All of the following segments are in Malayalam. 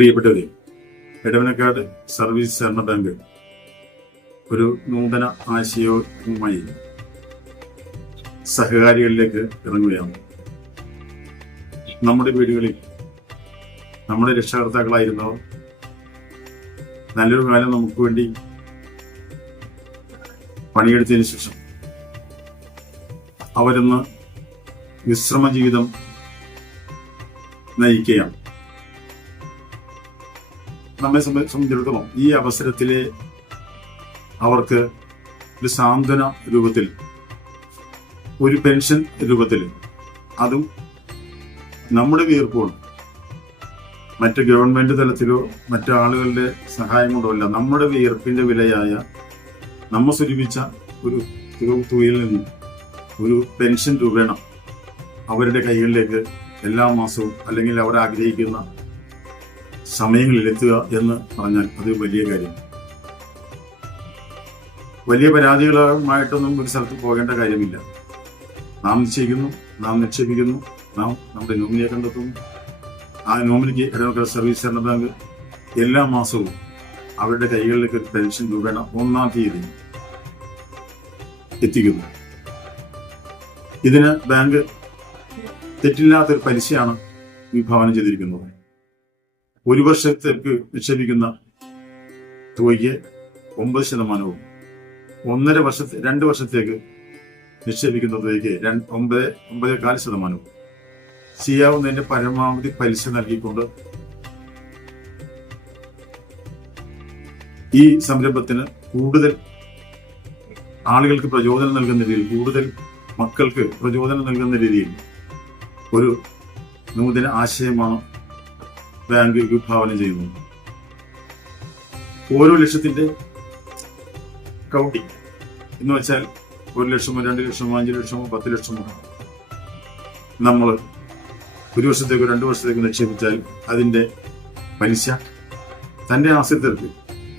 പ്രിയപ്പെട്ടവരെ എടവനക്കാട് സർവീസ് സഹകരണ ബാങ്ക് ഒരു നൂതന ആശയവുമായി സഹകാരികളിലേക്ക് ഇറങ്ങുകയാണ്. നമ്മുടെ വീടുകളിൽ നമ്മുടെ രക്ഷകർത്താക്കളായിരുന്നവർ നല്ലൊരു കാലം നമുക്ക് വേണ്ടി പണിയെടുത്തതിന് ശേഷം അവരിന്ന് വിശ്രമ ജീവിതം നയിക്കുകയാണ്. നമ്മെ സംബ- സംബന്ധിച്ചിടത്തോളം ഈ അവസരത്തിലെ അവർക്ക് ഒരു സാന്ത്വന രൂപത്തിൽ ഒരു പെൻഷൻ രൂപത്തിൽ അതും നമ്മുടെ വീർപ്പുകൊണ്ട് മറ്റ് ഗവൺമെന്റ് തലത്തിലോ മറ്റു ആളുകളുടെ സഹായം കൊണ്ടോ അല്ല നമ്മുടെ വിയർപ്പിന്റെ വിലയായ നമ്മ സ്വരൂപിച്ച ഒരു തുക- തുകയിൽ നിന്ന് ഒരു പെൻഷൻ രൂപേണ അവരുടെ കൈകളിലേക്ക് എല്ലാ മാസവും അല്ലെങ്കിൽ അവർ ആഗ്രഹിക്കുന്ന സമയങ്ങളിൽ എത്തുക എന്ന് പറഞ്ഞാൽ അത് വലിയ കാര്യം. വലിയ പരാതികളുമായിട്ടൊന്നും ഒരു സ്ഥലത്ത് പോകേണ്ട കാര്യമില്ല. നാം നിശ്ചയിക്കുന്നു നാം നിക്ഷേപിക്കുന്നു നാം നമ്മുടെ നോമിനിയെ കണ്ടെത്തുന്നു. ആ നോമിനിക്ക് ഇടവക്കൽ സർവീസ് സെൻട്രൽ ബാങ്ക് എല്ലാ മാസവും അവരുടെ കൈകളിലേക്ക് ഒരു പെൻഷൻ രൂപേണ ഒന്നാം തീയതി എത്തിക്കുന്നു. ഇതിന് ബാങ്ക് തെറ്റില്ലാത്തൊരു പലിശയാണ് വിഭാവനം ചെയ്തിരിക്കുന്നത്. ഒരു വർഷത്തേക്ക് നിക്ഷേപിക്കുന്ന തുകയ്ക്ക് ഒമ്പത് ശതമാനവും ഒന്നര വർഷത്തെ രണ്ട് വർഷത്തേക്ക് നിക്ഷേപിക്കുന്ന തുകയ്ക്ക് രണ്ട് ഒമ്പത് ഒമ്പത് കാൽ ശതമാനവും. ചെയ്യാവുന്നതിന്റെ പരമാവധി പലിശ നൽകിക്കൊണ്ട് ഈ സംരംഭത്തിന് കൂടുതൽ ആളുകൾക്ക് പ്രചോദനം നൽകുന്ന രീതിയിൽ കൂടുതൽ മക്കൾക്ക് പ്രചോദനം നൽകുന്ന രീതിയിൽ ഒരു നൂതന ആശയമാണ് ബാങ്ക് വിഭാവനം ചെയ്യുന്നു. ഓരോ ലക്ഷത്തിന്റെ കൗണ്ടിങ് എന്ന് വെച്ചാൽ ഒരു ലക്ഷമോ രണ്ട് ലക്ഷമോ അഞ്ച് ലക്ഷമോ പത്ത് ലക്ഷമോ നമ്മൾ ഒരു വർഷത്തേക്കോ രണ്ട് വർഷത്തേക്കോ നിക്ഷേപിച്ചാൽ അതിന്റെ പലിശ തന്റെ ആശ്രിതർക്ക്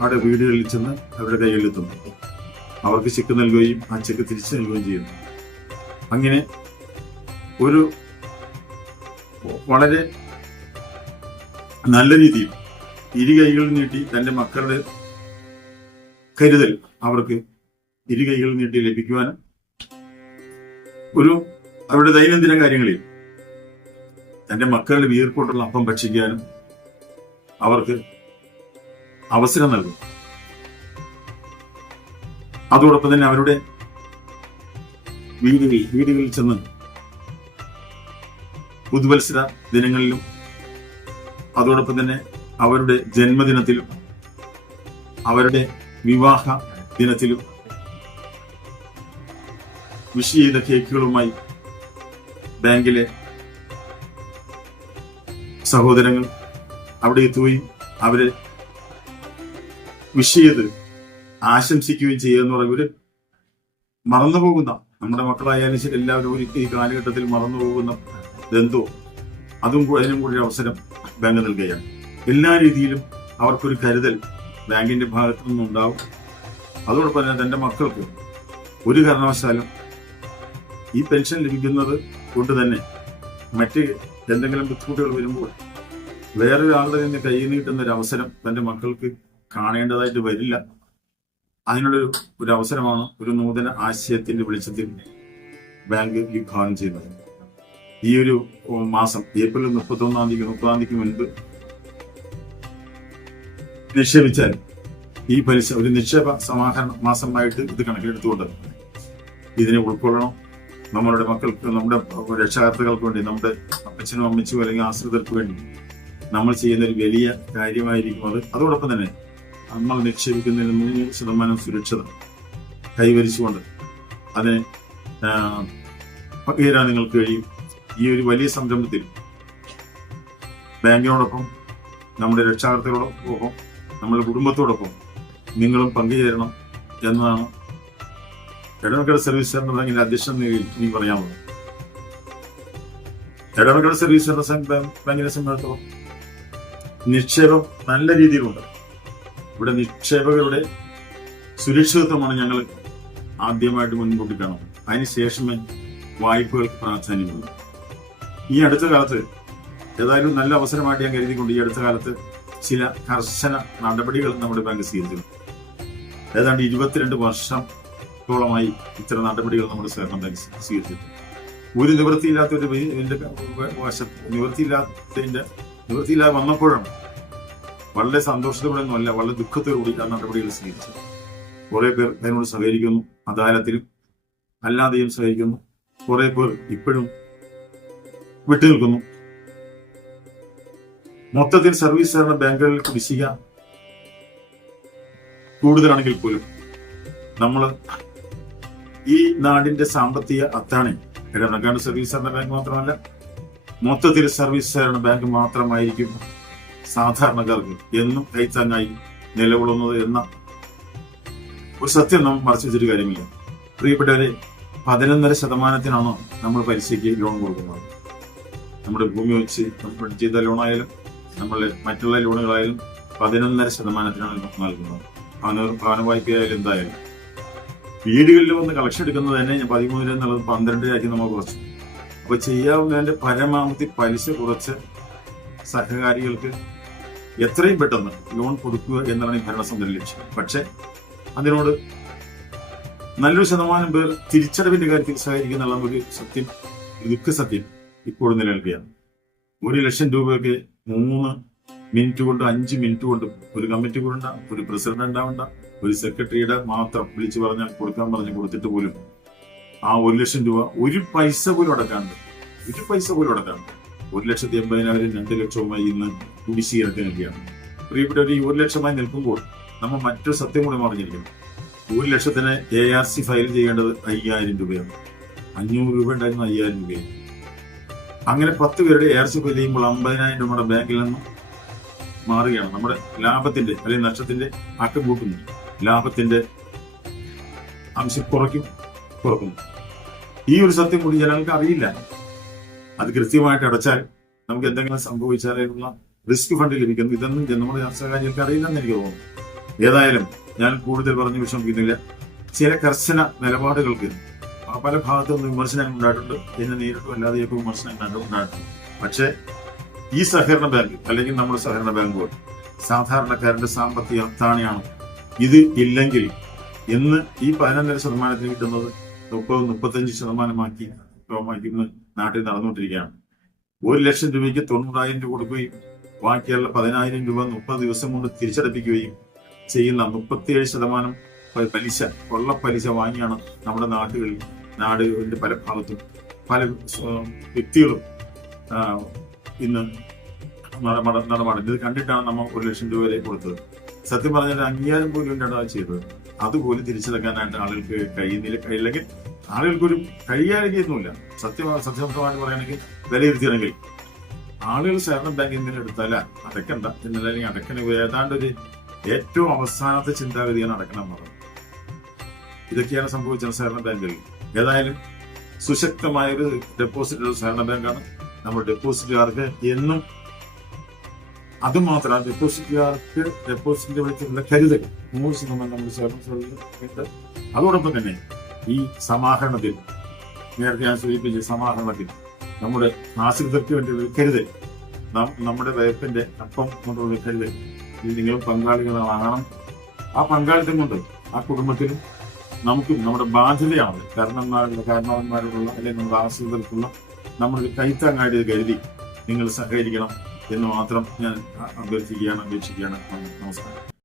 അവിടെ വീടുകളിൽ ചെന്ന് അവരുടെ കൈകളിലെത്തുന്നു അവർക്ക് ചെക്ക് നൽകുകയും ആ ചെക്ക് തിരിച്ചു നൽകുകയും ചെയ്യുന്നു അങ്ങനെ ഒരു വളരെ നല്ല രീതിയിൽ ഇരു കൈകൾ നീട്ടി തന്റെ മക്കളുടെ കരുതൽ അവർക്ക് ഇരു കൈകൾ നീട്ടി ലഭിക്കുവാനും ഒരു അവരുടെ ദൈനംദിന കാര്യങ്ങളിൽ തന്റെ മക്കളുടെ വീർപ്പോട്ടുള്ള അപ്പം ഭക്ഷിക്കാനും അവർക്ക് അവസരം നൽകും. അതോടൊപ്പം തന്നെ അവരുടെ വീടുകളിൽ വീടുകളിൽ ചെന്ന് പുതുവത്സര ദിനങ്ങളിലും അതോടൊപ്പം തന്നെ അവരുടെ ജന്മദിനത്തിലും അവരുടെ വിവാഹ ദിനത്തിലും വിഷ് ചെയ്ത കേക്കുകളുമായി ബാങ്കിലെ സഹോദരങ്ങൾ അവിടെ എത്തുകയും അവരെ വിഷ് ചെയ്ത് ആശംസിക്കുകയും ചെയ്യുക എന്ന് പറയുന്നവര് മറന്നുപോകുന്ന നമ്മുടെ മക്കളായാലും ശരി എല്ലാവരും ഈ കാലഘട്ടത്തിൽ മറന്നുപോകുന്ന ബന്ധവും അതും അതിനും കൂടി അവസരം ബാങ്ക് നൽകുകയാണ്. എല്ലാ രീതിയിലും അവർക്കൊരു കരുതൽ ബാങ്കിന്റെ ഭാഗത്തു നിന്നുണ്ടാവും. അതോടൊപ്പം തന്നെ തന്റെ മക്കൾക്ക് ഒരു കാരണവശാലും ഈ പെൻഷൻ ലഭിക്കുന്നത് കൊണ്ട് തന്നെ മറ്റ് എന്തെങ്കിലും ബുദ്ധിമുട്ടുകൾ വരുമ്പോൾ വേറൊരാളുടെ നിന്ന് കൈ നീട്ടുന്ന ഒരു അവസരം തന്റെ മക്കൾക്ക് കാണേണ്ടതായിട്ട് വരില്ല. അതിനുള്ളൊരു ഒരു അവസരമാണ് ഒരു നൂതന ആശയത്തിന്റെ വെളിച്ചത്തിൽ ബാങ്ക് വിഭാവനം ചെയ്യുന്നത്. ഈ ഒരു മാസം ഏപ്രിൽ മുപ്പത്തി ഒന്നാം തീയതി മുപ്പതാം തീയതിക്ക് മുൻപ് നിക്ഷേപിച്ചാൽ ഈ പലിശ ഒരു നിക്ഷേപ സമാഹരണ മാസമായിട്ട് ഇത് കണക്കിലെടുത്തുകൊണ്ട് ഇതിനെ ഉൾക്കൊള്ളണം. നമ്മളുടെ മക്കൾക്ക് നമ്മുടെ രക്ഷാകർത്തകൾക്ക് വേണ്ടി നമ്മുടെ അപ്പച്ചനും അമ്മച്ചും അല്ലെങ്കിൽ ആശ്രിതർക്ക് വേണ്ടി നമ്മൾ ചെയ്യുന്ന ഒരു വലിയ കാര്യമായിരിക്കും അത്. അതോടൊപ്പം തന്നെ നമ്മൾ നിക്ഷേപിക്കുന്നതിന് മൂന്ന് ശതമാനം സുരക്ഷിത കൈവരിച്ചുകൊണ്ട് അതിനെ പകരാൻ നിങ്ങൾക്ക് കഴിയും. ഈ ഒരു വലിയ സംരംഭത്തിൽ ബാങ്കിനോടൊപ്പം നമ്മുടെ രക്ഷാകർത്തകളോടൊപ്പം നമ്മുടെ കുടുംബത്തോടൊപ്പം നിങ്ങളും പങ്കുചേരണം എന്നതാണ് ഇടവകട സർവീസ് സെന്റർ ബാങ്കിന്റെ അധ്യക്ഷൻ എനിക്ക് പറയാനുള്ളത്. എടമക്കട സർവീസ് സെന്റർ ബാങ്കിനെ സംബന്ധിച്ചിടത്തോളം നിക്ഷേപം നല്ല രീതിയിലുണ്ട്. ഇവിടെ നിക്ഷേപകരുടെ സുരക്ഷിതത്വമാണ് ഞങ്ങൾ ആദ്യമായിട്ട് മുൻകൂട്ടി കാണുന്നത്. അതിനുശേഷമേ വായ്പകൾക്ക് പ്രാധാന്യമുള്ളൂ. ഈ അടുത്ത കാലത്ത് ഏതായാലും നല്ല അവസരമായിട്ട് ഞാൻ കരുതിക്കൊണ്ട് ഈ അടുത്ത കാലത്ത് ചില കർശന നടപടികൾ നമ്മുടെ ബാങ്ക് സ്വീകരിച്ചിട്ടുണ്ട് ഏതാണ്ട് ഇരുപത്തിരണ്ട് വർഷത്തോളമായി ഇത്തരം നടപടികൾ നമ്മുടെ സഹകരണ ബാങ്ക് സ്വീകരിച്ചിട്ടുണ്ട്. ഒരു നിവൃത്തിയില്ലാത്ത ഒരു വി- ഇതിന്റെ വശം നിവൃത്തിയില്ലാത്തതിന്റെ നിവൃത്തിയില്ലാതെ വന്നപ്പോഴാണ് വളരെ സന്തോഷത്തോടെ അല്ല വളരെ ദുഃഖത്തോടുകൂടി ആ നടപടികൾ സ്വീകരിച്ചു കുറെ പേർ അതിനോട് സഹകരിക്കുന്നു അദാലത്തിലും അല്ലാതെയും സഹകരിക്കുന്നു. കുറെ പേർ ഇപ്പോഴും വിട്ടുനിൽക്കുന്നു മൊത്തത്തിൽ സർവീസ് സഹകരണ ബാങ്കുകളിൽ കുടിശ്ശിക കൂടുതലാണെങ്കിൽ പോലും നമ്മൾ ഈ നാടിന്റെ സാമ്പത്തിക അത്താണി. ഇടനക്കാട് സർവീസ് സഹകരണ ബാങ്ക് മാത്രമല്ല മൊത്തത്തിൽ സർവീസ് സഹകരണ ബാങ്ക് മാത്രമായിരിക്കും സാധാരണക്കാർക്ക് എന്നും കൈത്താങ്ങായി നിലകൊള്ളുന്നത് എന്ന ഒരു സത്യം നമ്മൾ മറച്ചു വെച്ചിട്ട് കാര്യമില്ല. പ്രിയപ്പെട്ടവരെ പതിനൊന്നര ശതമാനത്തിനാണോ നമ്മൾ പലിശയ്ക്ക് ലോൺ കൊടുക്കുന്നത്? നമ്മുടെ ഭൂമി വെച്ച് നമ്മൾ ചെയ്ത ലോണായാലും നമ്മൾ മറ്റുള്ള ലോണുകളായാലും പതിനൊന്നര ശതമാനത്തിനാണ് നമുക്ക് നൽകുന്നത്. ഭവന ഭവന വായ്പയായാലും എന്തായാലും. വീടുകളിൽ വന്ന് കളക്ഷൻ എടുക്കുന്നത് തന്നെ ഞാൻ പതിമൂന്നര എന്നുള്ളത് പന്ത്രണ്ടിലാക്കി നമ്മൾ കുറച്ചു. അപ്പോൾ ചെയ്യാവുന്നതിന്റെ പരമാവധി പലിശ കുറച്ച് സഹകാരികൾക്ക് എത്രയും പെട്ടെന്ന് ലോൺ കൊടുക്കുക എന്നതാണ് ഈ ഭരണസമിതിയുടെ ലക്ഷ്യം. പക്ഷെ അതിനോട് നല്ലൊരു ശതമാനം പേർ തിരിച്ചടവിന്റെ കാര്യത്തിൽ സഹകരിക്കുന്നുള്ള ഒരു സത്യം ദുഃഖസത്യം. ദുഃഖ സത്യം ഇപ്പോഴും നിലനിൽക്കുകയാണ്. ഒരു ലക്ഷം രൂപയ്ക്ക് മൂന്ന് മിനിറ്റ് കൊണ്ട് അഞ്ച് മിനിറ്റ് കൊണ്ട് ഒരു കമ്മിറ്റി കൂടണ്ട ഒരു പ്രസിഡന്റ് ഉണ്ടാവണ്ട ഒരു സെക്രട്ടറിയുടെ മാത്രം വിളിച്ചു പറഞ്ഞാൽ കൊടുക്കാൻ പറഞ്ഞ് കൊടുത്തിട്ട് പോലും ആ ഒരു ലക്ഷം രൂപ ഒരു പൈസ പോലും അടക്കാണ്ട് ഒരു പൈസ പോലും അടക്കാണ്ട് ഒരു ലക്ഷത്തി എൺപതിനായിരം രണ്ട് ലക്ഷവുമായി ഇന്ന് കുടിശ്ശികയൊക്കെ നിൽക്കുകയാണ്. പ്രിയപ്പെട്ടവർ ഈ ഒരു ലക്ഷമായി നിൽക്കുമ്പോൾ നമ്മൾ മറ്റൊരു സത്യം കൂടി പറഞ്ഞിരിക്കുന്നു ഒരു ലക്ഷത്തിന് എ ആർ സി ഫയൽ ചെയ്യേണ്ടത് അയ്യായിരം രൂപയാണ്. അഞ്ഞൂറ് രൂപ ഉണ്ടായിരുന്ന അയ്യായിരം രൂപയാണ്. അങ്ങനെ പത്ത് പേരുടെ എ ആർ സി ചെയ്യുമ്പോൾ അമ്പതിനായിരം നമ്മുടെ ബാങ്കിൽ നിന്നും മാറുകയാണ്. നമ്മുടെ ലാഭത്തിന്റെ അല്ലെങ്കിൽ നഷ്ടത്തിന്റെ അക്കം കൂട്ടുന്നു ലാഭത്തിന്റെ അംശം കുറയ്ക്കും കുറക്കുന്നു. ഈ ഒരു സത്യം കൂടി ജനങ്ങൾക്ക് അറിയില്ല. അത് കൃത്യമായിട്ട് അടച്ചാൽ നമുക്ക് എന്തെങ്കിലും സംഭവിച്ചാലുള്ള റിസ്ക് ഫണ്ട് ലഭിക്കുന്നു. ഇതൊന്നും നമ്മുടെ സഹകാരികൾക്ക് അറിയില്ലെന്ന് എനിക്ക് തോന്നുന്നു. ഏതായാലും ഞാൻ കൂടുതൽ പറഞ്ഞു വിഷമിക്കുന്നില്ല. ചില കർശന നിലപാടുകൾക്ക് പല ഭാഗത്തു നിന്ന് വിമർശനങ്ങൾ ഉണ്ടായിട്ടുണ്ട്. എന്നെ നേരിട്ടും അല്ലാതെയൊക്കെ വിമർശനങ്ങൾ ഉണ്ടായിട്ടുണ്ട് പക്ഷേ ഈ സഹകരണ ബാങ്ക് അല്ലെങ്കിൽ നമ്മുടെ സഹകരണ ബാങ്കുകൾ സാധാരണക്കാരന്റെ സാമ്പത്തിക അത്താണിയാണ്? ഇത് ഇല്ലെങ്കിൽ ഇന്ന് ഈ പതിനൊന്നര ശതമാനത്തിന് കിട്ടുന്നത് മുപ്പത് മുപ്പത്തഞ്ച് ശതമാനമാക്കി മാറ്റി ഇന്ന് നാട്ടിൽ നടന്നുകൊണ്ടിരിക്കുകയാണ്. ഒരു ലക്ഷം രൂപയ്ക്ക് തൊണ്ണൂറായിരം രൂപ കൊടുക്കുകയും ബാക്കിയുള്ള പതിനായിരം രൂപ മുപ്പത് ദിവസം കൊണ്ട് തിരിച്ചടപ്പിക്കുകയും ചെയ്യുന്ന മുപ്പത്തിയേഴ് ശതമാനം പലിശ കൊള്ള പലിശ വാങ്ങിയാണ് നമ്മുടെ നാട്ടുകളിൽ നാടുകളിന്റെ പല ഭാഗത്തും പല വ്യക്തികളും ഇന്ന് നടപട നടപാട് ഇത് കണ്ടിട്ടാണ് നമ്മൾ ഒരു ലക്ഷം രൂപ വരെ കൊടുത്തത്. സത്യം പറഞ്ഞാൽ അംഗീകാരം പോലും ഇല്ലാതെ ചെയ്തത്. അതുപോലും തിരിച്ചെടുക്കാനായിട്ട് ആളുകൾക്ക് കഴിയുന്നില്ല കഴിയില്ലെങ്കിൽ ആളുകൾക്കൊരു കഴിയാനൊന്നുമില്ല സത്യം സത്യസന്ധമായിട്ട് പറയുകയാണെങ്കിൽ വിലയിരുത്തിയാണെങ്കിൽ ആളുകൾ സഹകരണ ബാങ്ക് ഇന്നലെ എടുത്താല? അടക്കണ്ട. എന്നല്ല അല്ലെങ്കിൽ അടക്കണ ഏതാണ്ട് ഒരു ഏറ്റവും അവസാനത്തെ ചിന്താഗതിയാണ് അടക്കണം എന്നുള്ളത് ഇതൊക്കെയാണ് സംഭവിച്ചത് സഹകരണ ബാങ്കുകളിൽ ഏതായാലും സുശക്തമായ ഒരു ഡെപ്പോസിറ്റ് സഹകരണ ബാങ്കാണ് നമ്മൾ ഡെപ്പോസിറ്റുകാർക്ക് എന്നും അതുമാത്രം ഡെപ്പോസിറ്റുകാർക്ക് ഡെപ്പോസിറ്റിന്റെ വെച്ചിട്ടുള്ള കരുതൽ നൂറ് ശതമാനം നമ്മൾ സഹകരണ അതോടൊപ്പം തന്നെ ഈ സമാഹരണത്തിൽ നേരത്തെ ഞാൻ സൂചിപ്പിച്ച സമാഹരണത്തിൽ നമ്മുടെ ആശ്രിതർക്ക് വേണ്ടിയുള്ള കരുതൽ നമ്മുടെ വയപ്പിന്റെ അപ്പം കൊണ്ടുള്ള കരുതൽ ഇതിൽ നിങ്ങളും പങ്കാളികളാകണം. ആ പങ്കാളിത്തം കൊണ്ട് ആ കുടുംബത്തിലും നമുക്കും നമ്മുടെ ബാധ്യതയാണ് കാരണന്മാരുടെ കാരണവന്മാരോടുള്ള അല്ലെങ്കിൽ നമ്മുടെ ആശ്രിതർക്കുള്ള നമ്മുടെ കൈത്താങ്ങാടിയത് കരുതി നിങ്ങൾ സഹകരിക്കണം എന്ന് മാത്രം ഞാൻ അഭ്യർത്ഥിക്കുകയാണ് അപേക്ഷിക്കുകയാണ്. നമസ്കാരം.